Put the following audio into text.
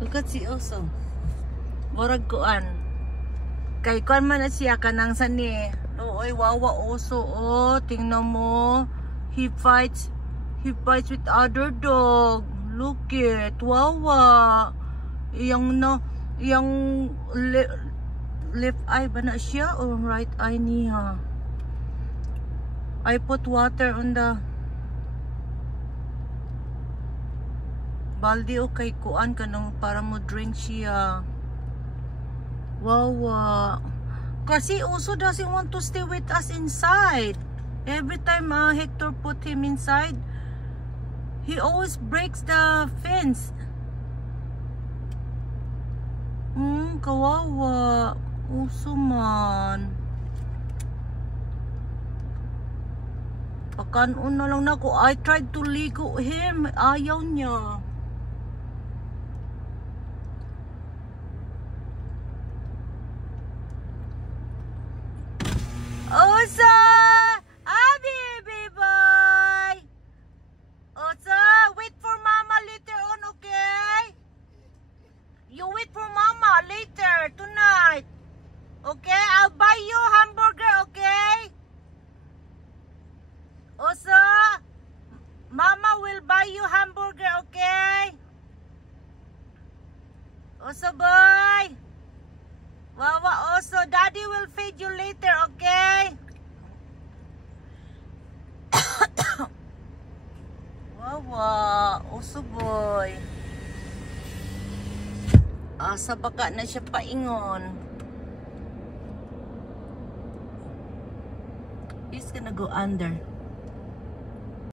Look at si Oso. Murag kuan. Kay kuan man na siya kanang sani. Oy, wawa Oso. Oh, tingnan mo. He fights with other dog. Look it. Wawa. Iyang left eye ba na siya or right eye niya? I put water on the balde o kay kuan kanang para mo drink siya. Wawa. Kasi Oso doesn't want to stay with us inside. Every time Hector put him inside, he always breaks the fence. Kawawa. Oso man. Pakanon na lang na ko. I tried to ligo him. Ayaw niya. Oso! Baby boy! Oso, wait for mama later on, okay? You wait for mama later tonight. Okay? I'll buy you hamburger, okay? Oso, mama will buy you hamburger, okay? Oso boy! Wawa Oso, daddy will feed you later, okay? Wawa Oso boy. Asa baka na siya paingon. He's gonna go under.